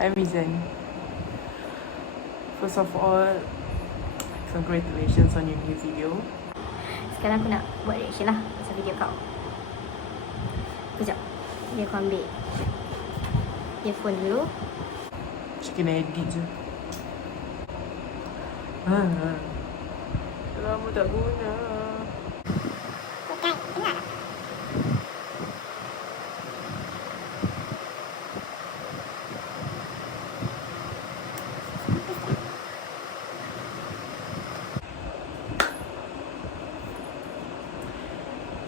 Hi Mizan. First of all, congratulations on your new video. Sekarang aku nak buat reaction lah pasal video kau. Sekejap. Dia aku ambil earphone dulu. Macam kena edit je. Lama tak guna. Bukan, dengar.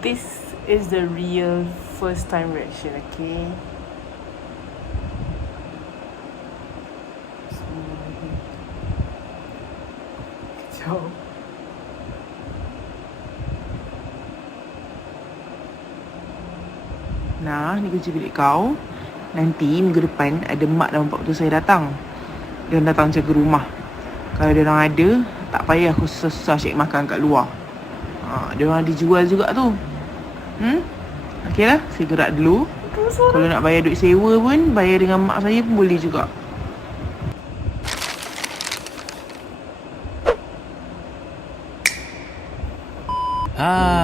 This is the real first time reaction, okay? Kejap. Nah, ni kunci bilik kau. Nanti minggu depan ada mak dan bapak betul saya datang. Dia datang jaga rumah. Kalau dia orang ada, tak payah aku susah cek makan kat luar. Dia orang dijual juga tu. Okey lah, saya gerak dulu. Kalau nak bayar duit sewa pun, bayar dengan mak saya pun boleh juga.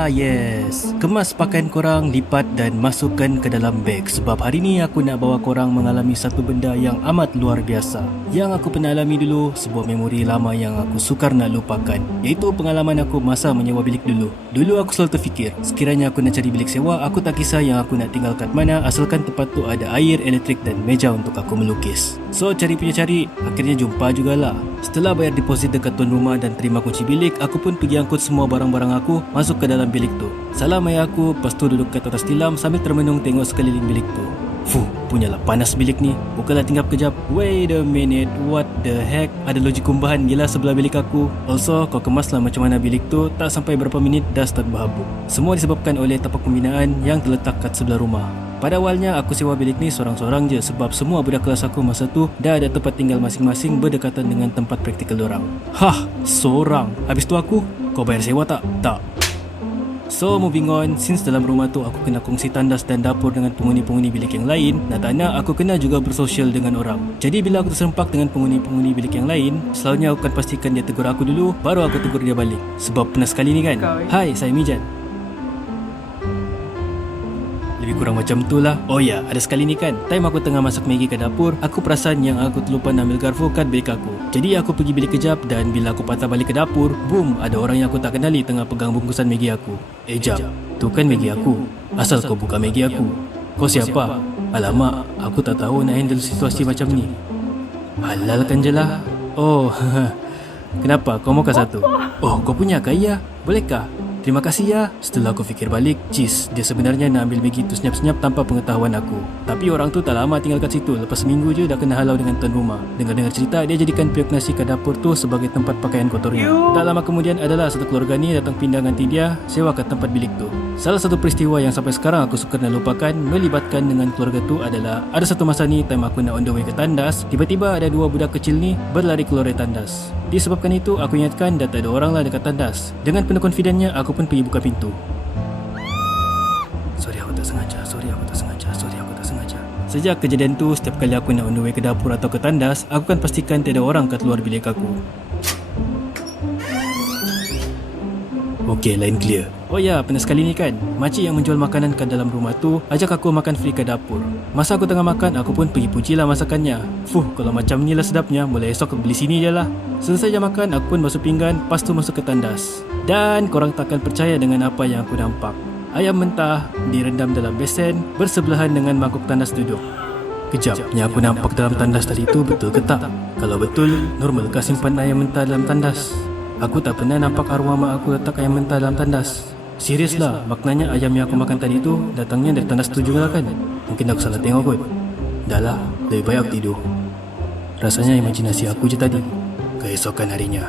Yes. Kemas pakaian korang, lipat dan masukkan ke dalam beg. Sebab hari ni aku nak bawa korang mengalami satu benda yang amat luar biasa, yang aku pernah alami dulu, sebuah memori lama yang aku sukar nak lupakan, iaitu pengalaman aku masa menyewa bilik dulu. Dulu aku selalu terfikir, sekiranya aku nak cari bilik sewa, aku tak kisah yang aku nak tinggal kat mana, asalkan tempat tu ada air, elektrik dan meja untuk aku melukis. So cari punya cari, akhirnya jumpa jugalah. Setelah bayar deposit dekat tuan rumah dan terima kunci bilik, aku pun pergi angkut semua barang-barang aku masuk ke dalam bilik tu. Salam ayah aku, lepas tu duduk kat atas tilam sambil termenung tengok sekeliling bilik tu. Punyalah panas bilik ni. Bukanlah tinggal kejap. Wait a minute, what the heck? Ada loji kumbahan gila sebelah bilik aku. Also, kau kemaslah macam mana bilik tu, tak sampai berapa minit dah start berhabuk. Semua disebabkan oleh tapak pembinaan yang terletak kat sebelah rumah. Pada awalnya aku sewa bilik ni seorang-seorang je, sebab semua budak kelas aku masa tu dah ada tempat tinggal masing-masing berdekatan dengan tempat praktikal dorang. Seorang. Habis tu aku, kau bayar sewa tak? Tak. So moving on, since dalam rumah tu aku kena kongsi tandas dan dapur dengan penghuni-penghuni bilik yang lain, nak tak nak aku kena juga bersosial dengan orang. Jadi bila aku terserempak dengan penghuni-penghuni bilik yang lain, selalunya aku akan pastikan dia tegur aku dulu, baru aku tegur dia balik. Sebab pernah sekali ni kan, hai saya Mijan. Lebih kurang macam tu lah. Oh ya, ada sekali ni kan, time aku tengah masak Maggi ke dapur, aku perasan yang aku terlupa ambil garpu kat bilik aku. Jadi aku pergi bilik kejap, dan bila aku patah balik ke dapur, boom, ada orang yang aku tak kenali tengah pegang bungkusan Maggi aku. Jap, tu kan Maggi aku. Asal kau buka Maggi aku? Kau siapa? Alamak, aku tak tahu nak handle situasi macam ni. Halalkan je lah. Oh, kenapa? Kau makan satu? Oh, kau punya kah? Iya, bolehkah? Terima kasih ya. Setelah aku fikir balik, dia sebenarnya nak ambil Maggi tu senyap-senyap tanpa pengetahuan aku. Tapi orang tu tak lama tinggal kat situ. Lepas seminggu je dah kena halau dengan tuan rumah. Dengar-dengar cerita, dia jadikan periuk nasi kat dapur tu sebagai tempat pakaian kotornya. Tak lama kemudian adalah satu keluarga ni datang pindah ganti dia, sewa ke tempat bilik tu. Salah satu peristiwa yang sampai sekarang aku suka nak lupakan melibatkan dengan keluarga tu adalah, ada satu masa ni time aku nak on the way ke tandas, tiba-tiba ada dua budak kecil ni berlari keluar dari tandas. Disebabkan itu, aku ingatkan dah tak ada orang lah dekat tandas. Dengan penuh confidentnya, aku pun pergi buka pintu. Sorry aku tak sengaja. Sejak kejadian tu, setiap kali aku nak on the way ke dapur atau ke tandas, aku kan pastikan tiada orang kat luar bilik aku. Okey, line clear. Oh ya, pernah sekali ni kan, makcik yang menjual makanan kat dalam rumah tu ajak aku makan free ke dapur. Masa aku tengah makan, aku pun pergi pujilah masakannya. Kalau macam ni lah sedapnya, mulai esok aku beli sini je lah. Selesai je makan, aku pun basuh pinggan, lepas tu masuk ke tandas. Dan korang takkan percaya dengan apa yang aku nampak. Ayam mentah direndam dalam besen bersebelahan dengan mangkuk tandas duduk. Kejap, yang aku nampak dalam tandas tadi tu betul ke tak? Kalau betul, normalkah simpan ayam mentah dalam tandas? Aku tak pernah nampak arwah mak aku letak ayam mentah dalam tandas. Serius lah, maknanya ayam yang aku makan tadi tu datangnya dari tandas tu juga kan? Mungkin aku salah tengok kot. Dah lah, lebih baik aku tidur. Rasanya imajinasi aku je tadi. Keesokan harinya,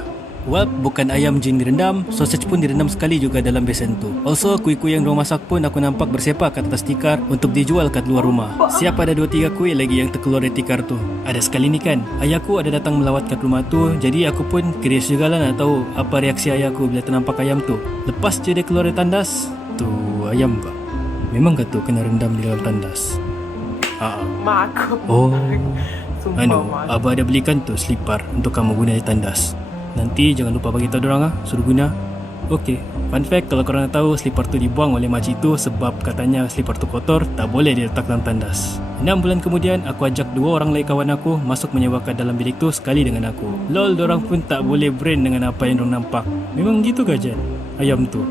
bukan ayam jin direndam, sausage pun direndam sekali juga dalam besen tu. Also, kuih-kuih yang diorang masak pun aku nampak bersepak kat atas tikar untuk dijual kat luar rumah. Siap ada 2-3 kuih lagi yang terkeluar dari tikar tu. Ada sekali ni kan, ayahku ada datang melawat kat rumah tu, jadi aku pun curious jugalah nak tahu apa reaksi ayahku bila ternampak ayam tu. Lepas je dia keluar dari tandas, tu ayam kah? Memang kah tu kena rendam di dalam tandas? Mak aku. Oh, Sumpah mak aku. Abah ada belikan tu slipper untuk kamu guna di tandas. Nanti jangan lupa bagi tahu dorang suruh guna. Okey, fun fact, kalau korang nak tahu, slipper tu dibuang oleh makcik tu sebab katanya slipper tu kotor, tak boleh diletak dalam tandas. 6 bulan kemudian, aku ajak 2 orang lagi kawan aku masuk menyewakan dalam bilik tu sekali dengan aku. Lol, dorang pun tak boleh brand dengan apa yang dorang nampak. Memang gitu ke Jan? Ayam tu.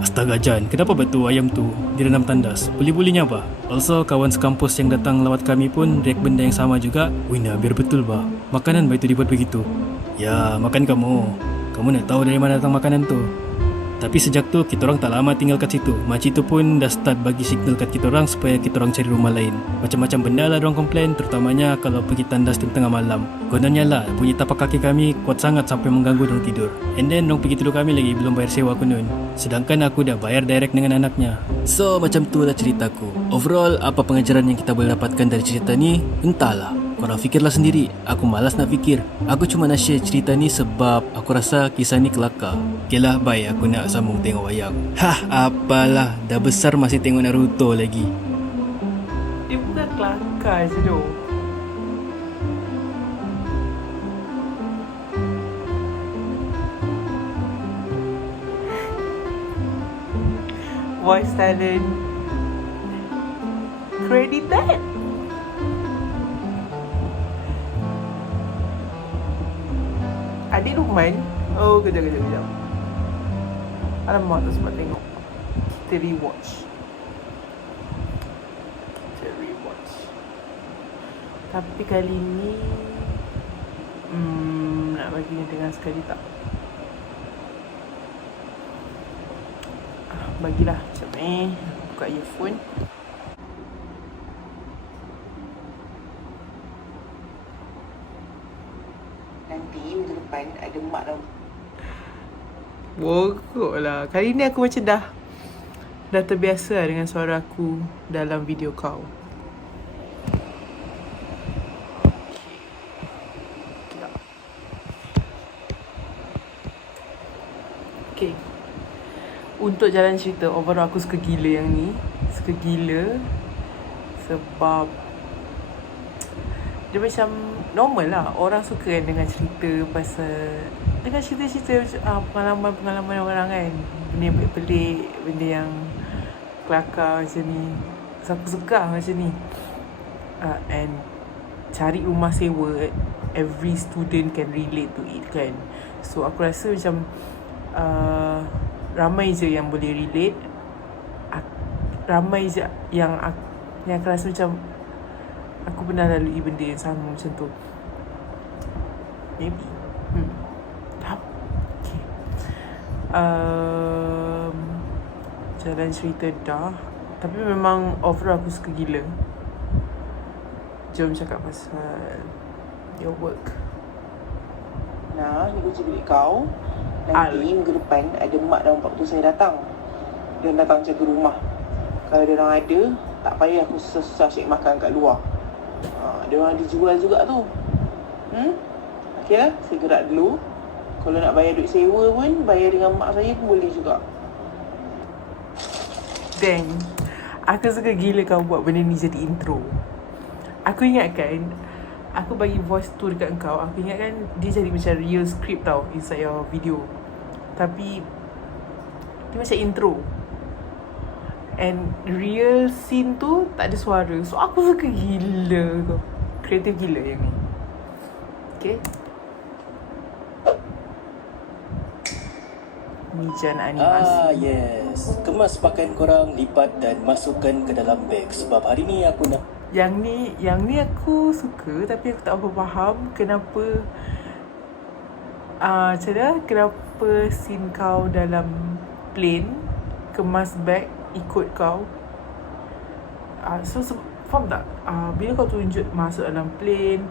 Astaga Jan, kenapa betul ayam tu di dalam tandas? Boleh-bolehnya bah. Also, kawan sekampus yang datang lawat kami pun react benda yang sama juga. Wina, biar betul bah. Makanan bah itu dibuat begitu. Ya, makan kamu. Kamu nak tahu dari mana datang makanan tu. Tapi sejak tu, kita orang tak lama tinggal kat situ. Makcik tu pun dah start bagi signal kat kita orang supaya kita orang cari rumah lain. Macam-macam benda lah diorang komplain, terutamanya kalau pergi tandas tengah malam. Kononnya lah, bunyi tapak kaki kami kuat sangat sampai mengganggu diorang tidur. And then, diorang pergi tidur kami lagi belum bayar sewa konon. Sedangkan aku dah bayar direct dengan anaknya. So, macam tu lah ceritaku. Overall, apa pengajaran yang kita boleh dapatkan dari cerita ni? Entahlah. Korang fikirlah sendiri. Aku malas nak fikir. Aku cuma nak share cerita ni sebab aku rasa kisah ni kelakar. Okay lah, bye. Aku nak sambung tengok wayang. Apalah. Dah besar masih tengok Naruto lagi. Dia bukan kelakar je tu. Voice talent. Credit that. Adik Lukman. Oh, kejap. Alamak, tak sempat tengok. Kita rewatch. Tapi kali ni nak bagi ni dengar sekali tak? Bagilah macam ni. Buka earphone. Nanti minggu depan ada mak dah. Bogok lah. Kali ni aku macam dah terbiasa dengan suara aku dalam video call. Okay. Untuk jalan cerita, overall aku suka gila yang ni. Suka gila sebab dia macam normal lah. Orang suka kan dengan cerita pasal, dengan cerita-cerita pengalaman orang kan. Benda yang pelik, benda yang kelakar macam ni. So, aku suka macam ni. And cari rumah sewa, every student can relate to it kan. So aku rasa macam ramai je yang boleh relate. Ramai je yang aku rasa macam aku pernah lalui benda yang sama macam tu. Maybe. Okay. Jalan cerita dah. Tapi memang overall aku suka gila. Jom cakap pasal your work. Nah, ni kunci bilik kau. Nanti minggu depan ada mak dan bapak tu saya datang. Dia datang jaga rumah. Kalau dia orang ada, tak payah aku susah cari makan kat luar. Dia orang ada jual juga tu. Okey lah, saya gerak dulu. Kalau nak bayar duit sewa pun, bayar dengan mak saya pun boleh juga. Dang, aku suka gila kau buat benda ni jadi intro. Aku ingatkan, aku bagi voice tu dekat kau, aku ingatkan dia jadi macam real script tau inside your video. Tapi dia macam intro. And real scene tu tak ada suara. So aku suka gila kau. Kreatif gila yang ni. Okay. Mijan animasi. Yes. Kemas pakaian korang, lipat dan masukkan ke dalam beg. Sebab hari ni aku nak... Yang ni aku suka, tapi aku tak apa faham kenapa kenapa scene kau dalam plane kemas beg ikut kau. So faham tak? Bila kau tunjuk masuk dalam plane,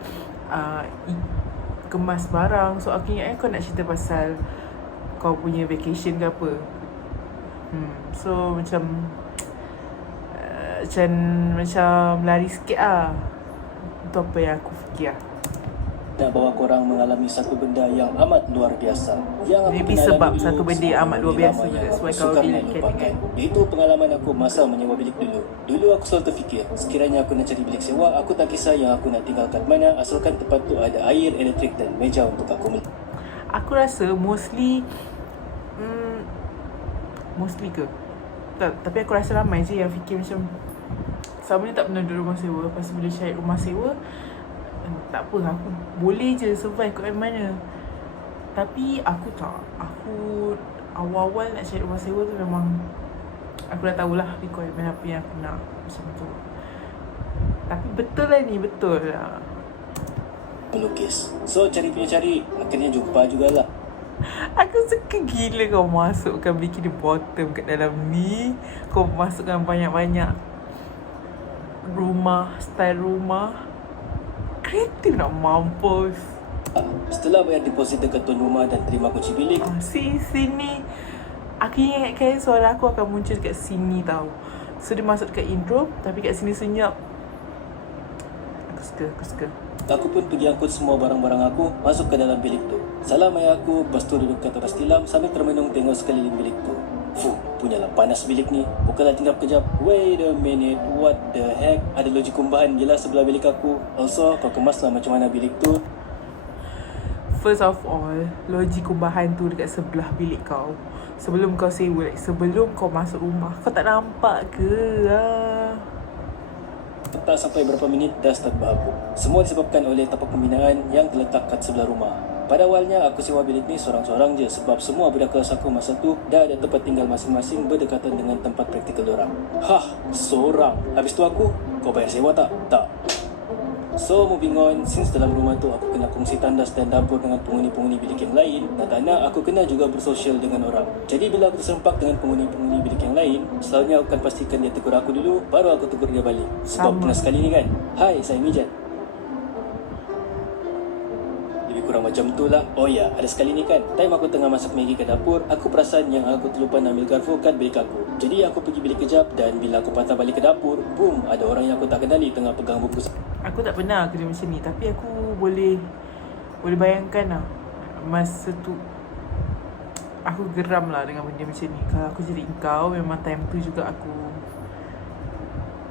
kemas barang, so aku ingat kau nak cerita pasal kau punya vacation ke apa. So macam lari sikit lah. Itu apa yang aku fikir lah. nak bawa korang mengalami satu benda yang amat luar biasa. Yang aku Maybe pernah sebab alami dulu satu benda yang amat luar biasa, that's why kau sukar nak delete lupakan. kan? Iaitu pengalaman aku masa menyewa bilik dulu. Dulu aku selalu terfikir, sekiranya aku nak cari bilik sewa, aku tak kisah yang aku nak tinggal kat mana, asalkan tempat tu ada air, elektrik dan meja untuk aku Aku rasa mostly ke? Tak, tapi aku rasa ramai je yang fikir macam selama ni tak pernah duduk rumah sewa. Lepas tu bila cari rumah sewa, tak apa, aku boleh je survive kat mana. Tapi aku tak. Aku awal-awal nak cari rumah sewa tu memang aku dah tahulah requirement apa yang aku nak, macam tu. Tapi betul lah ni, betul lah. melukis. So cari, akhirnya jumpa jugalah. Aku suka gila kau masukkan bikini bottom kat dalam ni. Kau masukkan banyak-banyak rumah, style rumah. Kreatif nak mampus. Setelah bayar deposit dekat tuan rumah dan terima kunci bilik, Sini. Aku ingatkan suara aku akan muncul kat sini tau. So dia masuk kat intro, tapi kat sini senyap. Aku suka. aku pun pergi angkut semua barang-barang aku masuk ke dalam bilik tu. Salam ayah aku, lepas tu duduk kat atas tilam sambil termenung tengok sekeliling bilik tu. Fuh, punyalah panas bilik ni. Bukanlah tinggal kejap. Wait a minute, what the heck? Ada loji kumbahan gila sebelah bilik aku. Also, kau kemaslah macam mana bilik tu. First of all, loji kumbahan tu dekat sebelah bilik kau. Sebelum kau sewa, sebelum kau masuk rumah, kau tak nampak ke? Tak sampai berapa minit dah start berhabuk. Semua disebabkan oleh tapak pembinaan yang terletak kat sebelah rumah. Pada awalnya aku sewa bilik ni seorang-seorang je sebab semua budak kelas aku masa tu dah ada tempat tinggal masing-masing berdekatan dengan tempat praktikal dorang. Hah, seorang. Habis tu aku, kau bayar sewa tak? Tak. So moving on, since dalam rumah tu aku kena kongsi tandas dan dapur dengan penghuni-penghuni bilik yang lain, tak nak aku kena juga bersosial dengan orang. Jadi bila aku terserempak dengan penghuni-penghuni bilik yang lain, selalunya aku akan pastikan dia tegur aku dulu, baru aku tegur dia balik. Sebab Sama. pernah sekali ni kan, hai saya Mijat. Lebih kurang macam tu lah. Oh ya, ada sekali ni kan, time aku tengah masak Maggi ke dapur, aku perasan yang aku terlupa nak ambil garpu kat bilik aku. Jadi aku pergi bilik kejap dan bila aku patah balik ke dapur, boom, ada orang yang aku tak kenali tengah pegang bungkus. Aku tak pernah kerja macam ni, tapi aku boleh bayangkan lah. Masa tu aku geram lah dengan benda macam ni. Kalau aku jadi kau, memang time tu juga aku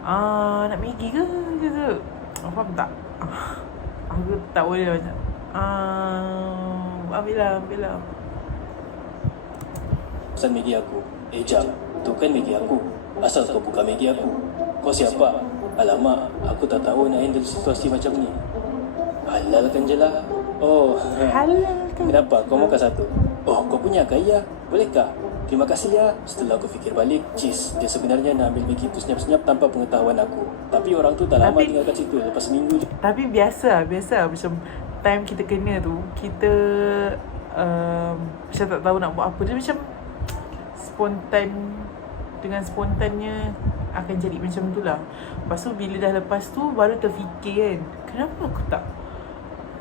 nak Maggi ke gitu. Faham tak? Aku tak boleh macam ambil lah. Pesan Maggi aku. Jap, tu kan Maggi aku. Asal kau buka Maggi aku? Kau siapa? Alamak, aku tak tahu nak handle situasi macam ni. Halalkan je lah. Oh, Halal kan? kenapa? Kau makan satu? Oh, kau punya ke? Ya, bolehkah? Terima kasih ya. Setelah aku fikir balik, dia sebenarnya nak ambil Maggi tu senyap-senyap tanpa pengetahuan aku. Tapi orang tu tak lama tinggal kat situ. Lepas seminggu je. Tapi biasa macam time kita kena tu, kita macam tak tahu nak buat apa. Dia macam spontan, dengan spontannya akan jadi macam tu lah. Lepas tu bila dah lepas tu baru terfikir kan, kenapa aku tak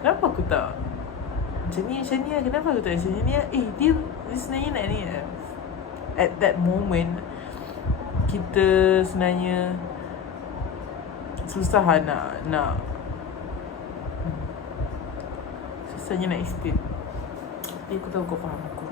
macam ni lah, kenapa aku tak macam ni lah. Dia sebenarnya nak ni. At that moment kita sebenarnya susah lah susahnya nak explain. Tapi aku tahu kau faham aku.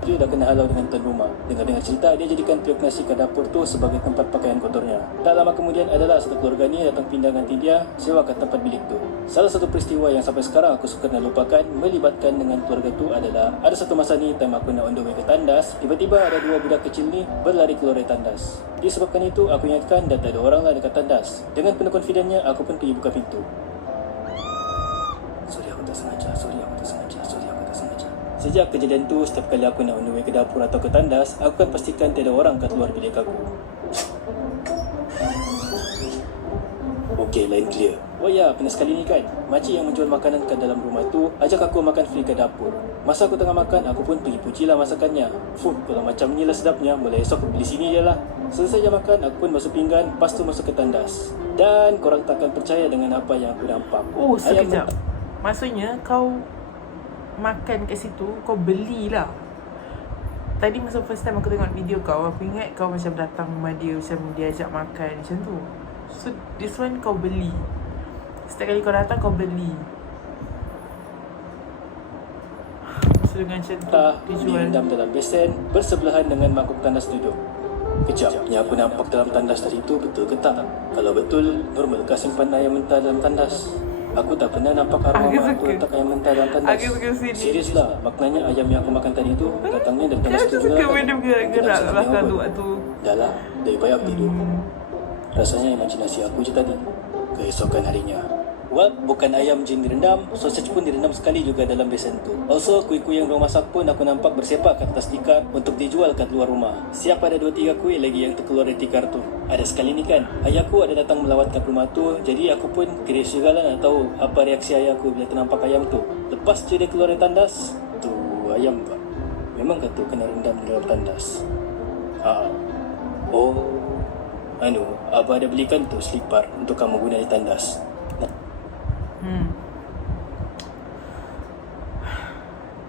Dia dah kena halau dengan tuan rumah. Dengar-dengar cerita, dia jadikan periuk nasi ke dapur tu sebagai tempat pakaian kotornya. Tak lama kemudian adalah satu keluarga ni datang pindah ganti dia sewa ke tempat bilik tu. Salah satu peristiwa yang sampai sekarang aku suka nak lupakan melibatkan dengan keluarga tu adalah ada satu masa ni time aku nak on the way ke tandas, tiba-tiba ada dua budak kecil ni berlari keluar dari tandas. Disebabkan itu aku ingatkan dah tak ada orang lah dekat tandas. Dengan penuh confidentnya aku pun pergi buka pintu. Sorry aku tak sengaja. Sejak kejadian tu, setiap kali aku nak on the way ke dapur atau ke tandas, aku akan pastikan tiada orang kat luar bilik aku. Okey, lain clear. Oh ya, pernah sekali ni kan, makcik yang menjual makanan kat dalam rumah tu ajak aku makan free ke dapur. Masa aku tengah makan, aku pun pergi pujilah masakannya. Kalau macam ni lah sedapnya, boleh esok aku beli sini je lah. Selesai je makan, aku pun basuh pinggan, lepas tu masuk ke tandas. Dan korang takkan percaya dengan apa yang aku nampak. Oh, sekejap. Maksudnya kau makan kat situ, kau belilah. Tadi masa first time aku tengok video kau, aku ingat kau macam datang rumah dia, macam dia ajak makan macam tu. So this one kau beli. Setiap kali kau datang kau beli. dengan macam tu dijual. direndam dalam besen bersebelahan dengan mangkuk tandas duduk. Kejap, yang aku nampak dalam tandas tadi itu betul ke tak? Kalau betul, normalkah simpan ayam mentah dalam tandas? Aku tak pernah nampak arwah Aku mak aku suka. letak ayam mentah dalam tandas. Aku suka sini. Serius lah, maknanya ayam yang aku makan tadi itu datangnya dari tandas Aku tu suka kan? benda Aku gerak-gerak tak bisa belakang tengok tu pun. waktu. Dah lah, lebih baik aku tidur. Rasanya imajinasi aku je tadi. Keesokan harinya. Well, bukan ayam jin direndam, sausage pun direndam sekali juga dalam besen tu. Also, kuih-kuih yang diorang masak pun aku nampak bersepak kat atas tikar untuk dijual kat luar rumah. Siap ada 2-3 kuih lagi yang terkeluar dari tikar tu. Ada sekali ni kan, ayahku ada datang melawat kat rumah tu, jadi aku pun curious juga lah nak tahu apa reaksi ayahku bila ternampak ayam tu. Lepas je dia keluar dari tandas, tu ayam pak. Memang kata kena rendam di dalam tandas. Oh, Abah ada belikan tu selipar untuk kamu guna di tandas.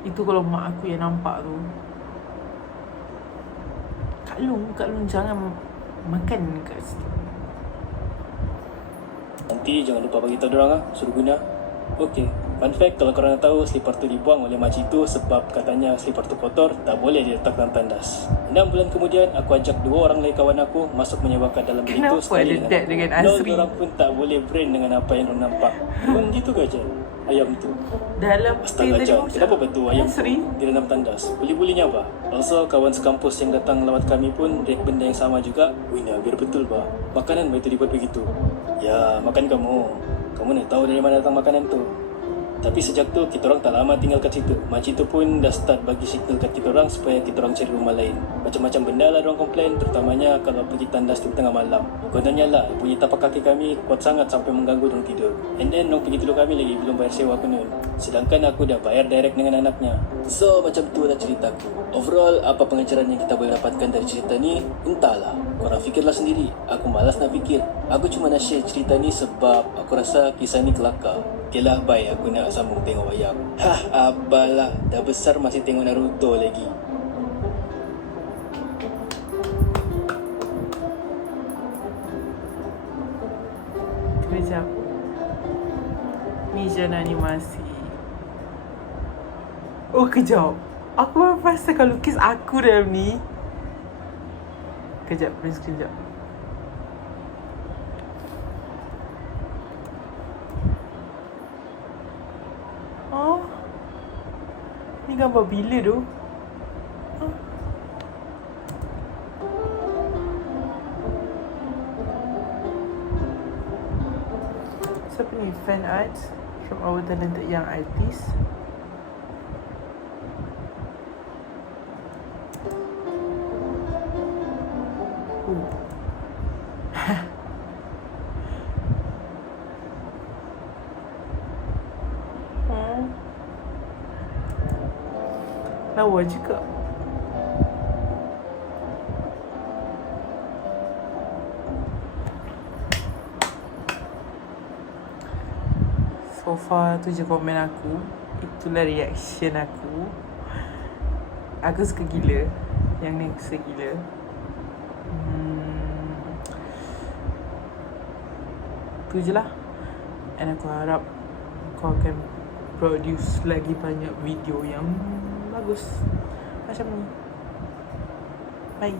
Itu kalau mak aku yang nampak tu. Kak Long jangan makan kat situ. Nanti jangan lupa bagi tahu dorang suruh guna. Okey, fun fact, kalau korang nak tahu, selipar tu dibuang oleh makcik tu sebab katanya selipar tu kotor, tak boleh diletak dalam tandas. 6 bulan kemudian, aku ajak 2 orang lagi kawan aku masuk menyewakan dalam bilik tu Kenapa ada date dengan Asri? Asri? Dorang pun tak boleh brand dengan apa yang dorang nampak. Memang gitu ke je ayam tu. Dalam Astaga tadi Jan, macam kenapa betul ayam Asri? tu di dalam tandas? Boleh-bolehnya apa? Also, kawan sekampus yang datang lawat kami pun react benda yang sama juga. Wina, biar betul bah. Makanan begitu dibuat begitu. Ya, makan kamu. Kamu nak tahu dari mana datang makanan tu. Tapi sejak tu, kita orang tak lama tinggal kat situ. Makcik tu pun dah start bagi signal kat kita orang supaya kita orang cari rumah lain. Macam-macam benda lah diorang komplain, terutamanya kalau pergi tandas tu tengah malam. Kononnya lah, bunyi tapak kaki kami kuat sangat sampai mengganggu diorang tidur. And then, diorang pergi tidur kami lagi belum bayar sewa konon. Sedangkan aku dah bayar direct dengan anaknya. So, macam tu lah ceritaku. Overall, apa pengajaran yang kita boleh dapatkan dari cerita ni? Entahlah, korang fikirlah sendiri. Aku malas nak fikir. Aku cuma nak share cerita ni sebab aku rasa kisah ni kelakar. Okay lah, bye. Aku nak sambung tengok wayang. Apalah. Dah besar masih tengok Naruto lagi. Kejap. Ni genre animasi. Oh, kejap. Aku baru perasan kau lukis aku dalam ni. Kejap, print screen sekejap. Oh. Ni gambar bila tu? Oh. Siapa ni? Fan arts from our talented young artist. Lawa juga. So far tu je komen aku. Itulah reaction aku. Aku suka gila. Yang ni aku suka gila. Tu je lah. And aku harap kau akan produce lagi banyak video yang bagus macam ni. Bye.